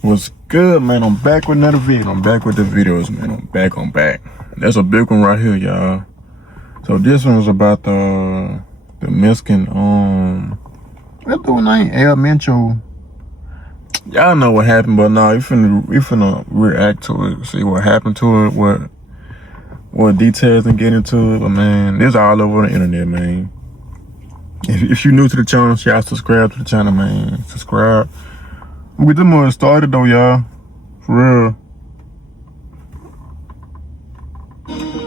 What's good, man? I'm back with another video. I'm back with the videos, man. I'm back. That's a big one right here, y'all. So this one was about the Mexican, what the name? El Mencho. Y'all know what happened, but nah, we finna react to it, see what happened to it, what details and get into it. But man, this all over the internet, man. If you're new to the channel, y'all subscribe to the channel, man. Subscribe. We get them more started though, y'all. For real.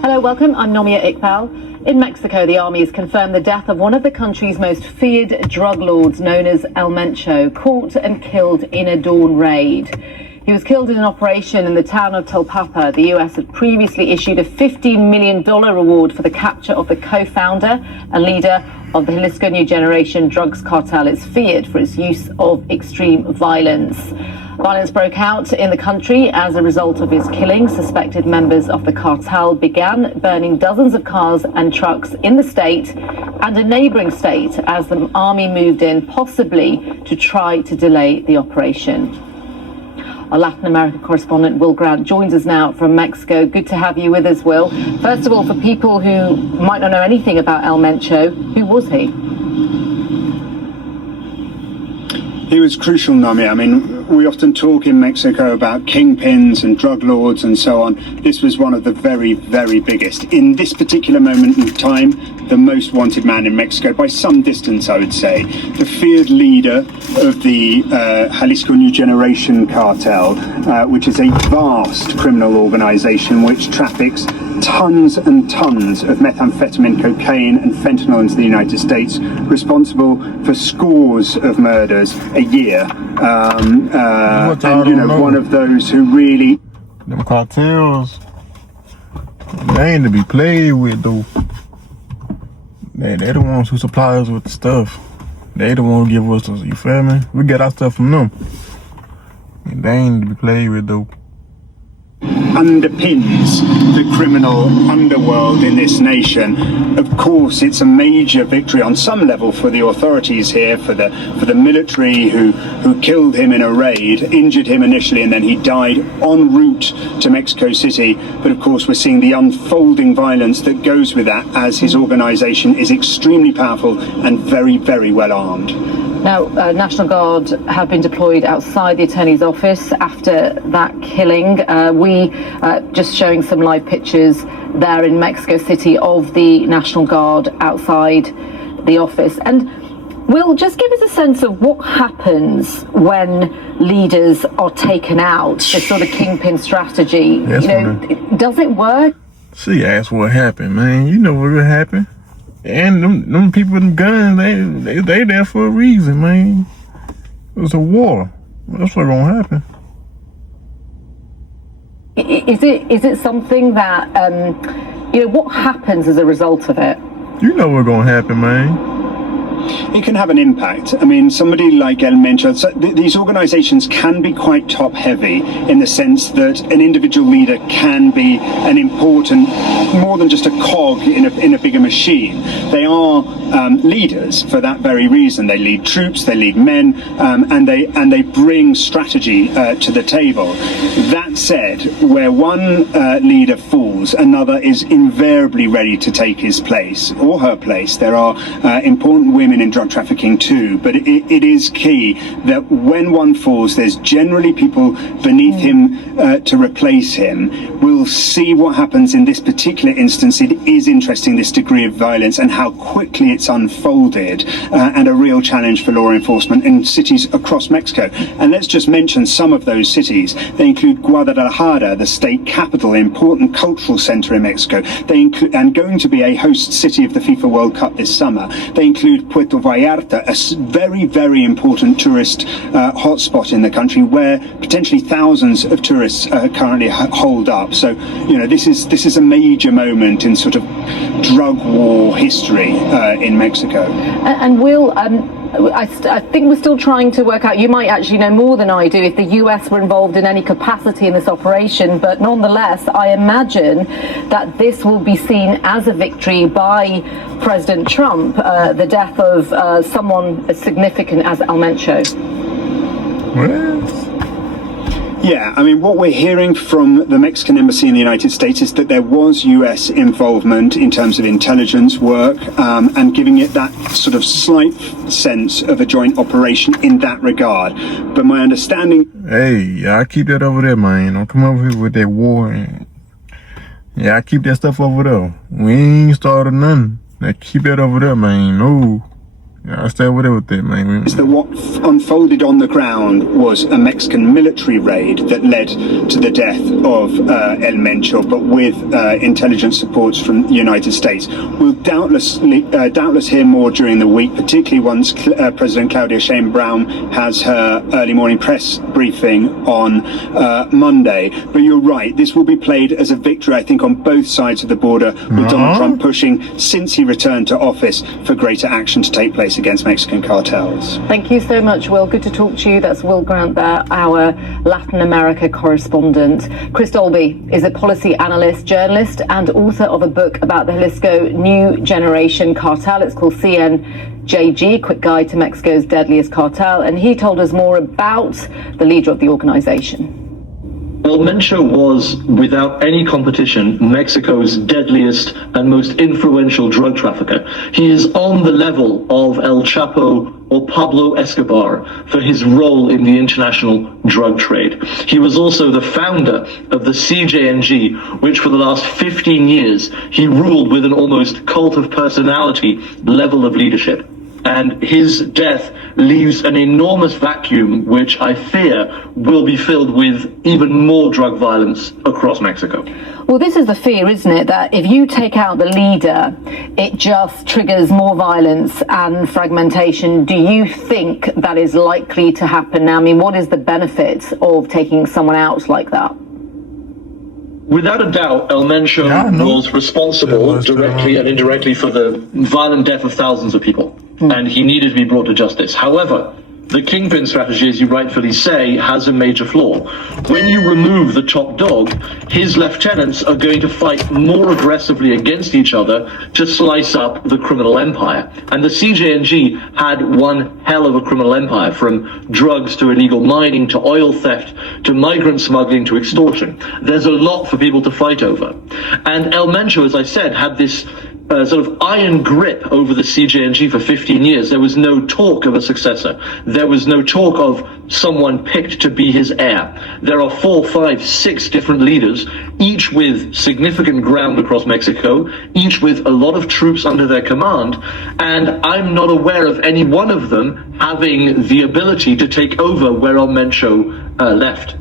Hello, welcome. I'm Nomia Iqbal. In Mexico, the army has confirmed the death of one of the country's most feared drug lords, known as El Mencho, caught and killed in a dawn raid. He was killed in an operation in the town of Talpapa. The US had previously issued a $15 million reward for the capture of the co-founder and leader of the Jalisco New Generation drugs cartel. It's feared for its use of extreme violence. Violence broke out in the country as a result of his killing. Suspected members of the cartel began burning dozens of cars and trucks in the state and a neighboring state as the army moved in, possibly to try to delay the operation. Our Latin America correspondent, Will Grant, joins us now from Mexico. Good to have you with us, Will. First of all, for people who might not know anything about El Mencho, who was he? He was crucial, Nami. I mean, we often talk in Mexico about kingpins and drug lords and so on. This was one of the very, very biggest. In this particular moment in time, the most wanted man in Mexico, by some distance, I would say. The feared leader of the Jalisco New Generation cartel, which is a vast criminal organization which traffics tons and tons of methamphetamine, cocaine and fentanyl into the United States, responsible for scores of murders a year. And, you know, one of those who really... Them cartels, they ain't to be played with, though. They the ones who supply us with the stuff. They the ones who give us the, you feel me? We get our stuff from them. And they ain't to be played with, though. Underpins the criminal underworld in this nation. Of course, it's a major victory on some level for the authorities here, for the military who killed him in a raid, injured him initially, and then he died en route to Mexico City. But of course, we're seeing the unfolding violence that goes with that, as his organization is extremely powerful and very, very well armed. Now, National Guard have been deployed outside the Attorney's office after that killing. We just showing some live pictures there in Mexico City of the National Guard outside the office. And Will, just give us a sense of what happens when leaders are taken out, this sort of kingpin strategy. Yes, you know, does it work? She asked what happened, man. You know what will happen. And them people with them guns, they there for a reason, man. It was a war. That's what's gonna happen. Is it something that, you know, what happens as a result of it? You know what's gonna happen, man. It can have an impact. I mean, somebody like El Mencho, these organizations can be quite top heavy in the sense that an individual leader can be an important, more than just a cog in a bigger machine. They are leaders for that very reason. They lead troops, they lead men, and they bring strategy to the table. That said, where one leader falls, another is invariably ready to take his place or her place. There are important women in drug trafficking too, but it is key that when one falls, there's generally people beneath him to replace him. We'll see what happens in this particular instance. It is interesting, this degree of violence and how quickly it's unfolded, and a real challenge for law enforcement in cities across Mexico. And let's just mention some of those cities. They include Guadalajara, the state capital, important cultural center in Mexico. They include, and going to be a host city of the FIFA World Cup this summer. They include Puerto Vallarta, a very, very important tourist hotspot in the country where potentially thousands of tourists currently hold up. So, you know, this is a major moment in sort of drug war history in Mexico. And Will, I think we're still trying to work out, you might actually know more than I do, if the US were involved in any capacity in this operation, but nonetheless, I imagine that this will be seen as a victory by President Trump, the death of someone as significant as El Mencho. Well, Yeah, I mean, what we're hearing from the Mexican embassy in the United States is that there was US involvement in terms of intelligence work and giving it that sort of slight sense of a joint operation in that regard. But my understanding... Hey, y'all keep that over there, man. Don't come over here with that war. Yeah, I keep that stuff over there. We ain't started nothing. Now keep that over there, man. No. Yeah, I stay over there with that, man. Is that what unfolded on the ground was a Mexican military raid that led to the death of El Mencho, but with intelligence supports from the United States. We'll doubtless hear more during the week, particularly once President Claudia Sheinbaum has her early morning press briefing on Monday. But you're right, this will be played as a victory, I think, on both sides of the border, with Donald Trump pushing, since he returned to office, for greater action to take place against Mexican cartels. Thank you so much, Will. Good to talk to you. That's Will Grant there, our Latin America correspondent. Chris Dolby is a policy analyst, journalist, and author of a book about the Jalisco New Generation Cartel. It's called CNJG, Quick Guide to Mexico's Deadliest Cartel. And he told us more about the leader of the organization. El Mencho was, without any competition, Mexico's deadliest and most influential drug trafficker. He is on the level of El Chapo or Pablo Escobar for his role in the international drug trade. He was also the founder of the CJNG, which for the last 15 years, he ruled with an almost cult of personality level of leadership. And his death leaves an enormous vacuum, which I fear will be filled with even more drug violence across Mexico. Well, this is the fear, isn't it? That if you take out the leader, it just triggers more violence and fragmentation. Do you think that is likely to happen now? I mean, what is the benefit of taking someone out like that? Without a doubt, El Mencho was responsible directly and indirectly for the violent death of thousands of people, and he needed to be brought to justice. However, the kingpin strategy, as you rightfully say, has a major flaw. When you remove the top dog, his lieutenants are going to fight more aggressively against each other to slice up the criminal empire. And the CJNG had one hell of a criminal empire, from drugs to illegal mining to oil theft to migrant smuggling to extortion. There's a lot for people to fight over. And El Mencho, as I said, had this sort of iron grip over the CJNG for 15 years. There was no talk of a successor. There was no talk of someone picked to be his heir. There are 4, 5, 6 different leaders, each with significant ground across Mexico, each with a lot of troops under their command, and I'm not aware of any one of them having the ability to take over where El Mencho left.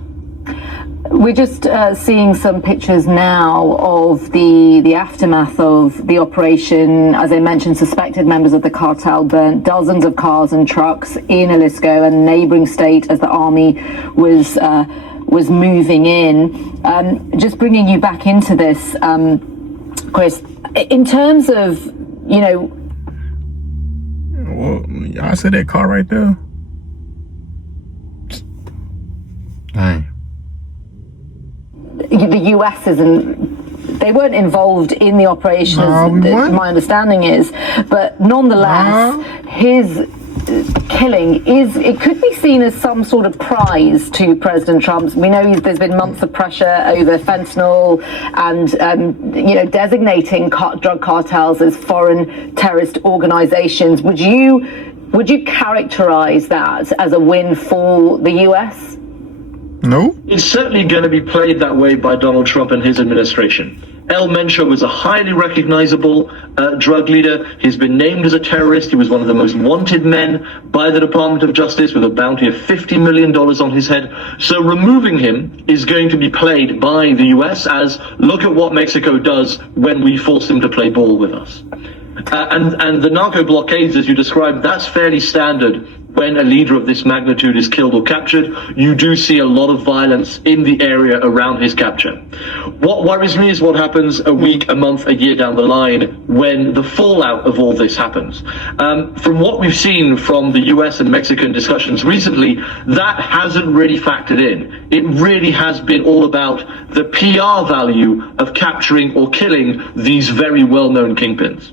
We're just seeing some pictures now of the aftermath of the operation. As I mentioned, suspected members of the cartel burnt dozens of cars and trucks in Jalisco and neighboring state as the army was moving in. Just bringing you back into this, Chris, in terms of, you know... Well, y'all see that car right there? Dang. The US isn't, they weren't involved in the operation, my understanding is, but nonetheless, his killing it could be seen as some sort of prize to President Trump. We know there's been months of pressure over fentanyl and designating drug cartels as foreign terrorist organizations. Would you characterize that as a win for the US? No. It's certainly going to be played that way by Donald Trump and his administration. El Mencho was a highly recognizable drug leader. He's been named as a terrorist. He was one of the most wanted men by the Department of Justice, with a bounty of $50 million on his head. So removing him is going to be played by the US as, look at what Mexico does when we force him to play ball with us. And the narco blockades, as you described, that's fairly standard. When a leader of this magnitude is killed or captured, you do see a lot of violence in the area around his capture. What worries me is what happens a week, a month, a year down the line when the fallout of all this happens. From what we've seen from the US and Mexican discussions recently, that hasn't really factored in. It really has been all about the PR value of capturing or killing these very well-known kingpins.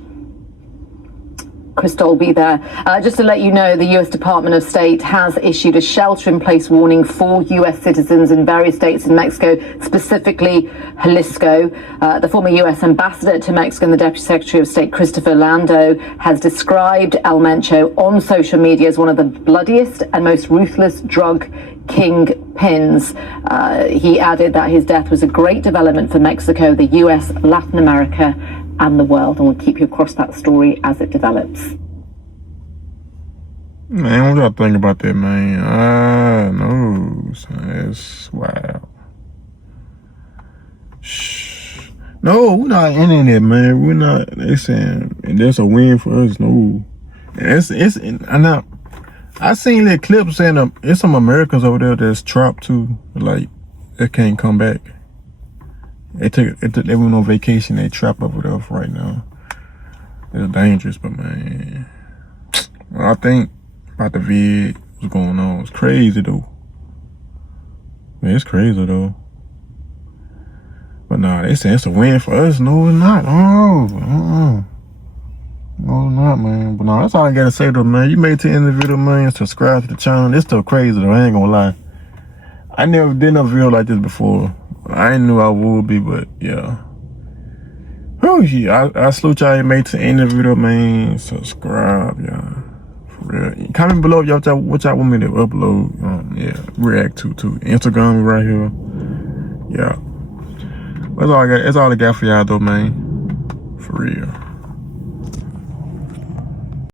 Crystal be there. Just to let you know, the US Department of State has issued a shelter-in-place warning for US citizens in various states in Mexico, specifically Jalisco. The former US ambassador to Mexico and the Deputy Secretary of State, Christopher Lando, has described El Mencho on social media as one of the bloodiest and most ruthless drug kingpins. He added that his death was a great development for Mexico, the US, Latin America, and the world, and we'll keep you across that story as it develops. Man, what y'all think about that, man? No, it's wild. Shh. No, we're not in it, man. We're not. They saying that's a win for us. No, I seen that clip saying it's some Americans over there that's trapped too, like they can't come back. They went on vacation. They trapped over there for right now. It's dangerous, but man, I think about the vid, what's going on. It's crazy though. Man, it's crazy though. But nah, they say it's a win for us. No, it's not. No, no, it's not, man. But nah, that's all I gotta say though, man. You made it to the end of the video, man. Subscribe to the channel. It's still crazy though. I ain't gonna lie. I never did no video like this before. I ain't knew I would be, but yeah. Oh yeah, I salute y'all. Made to the end of the video, man. Subscribe, y'all. For real. Comment below what y'all want me to upload. Yeah, react to Instagram right here. Yeah. That's all I got. That's all I got for y'all though, man. For real.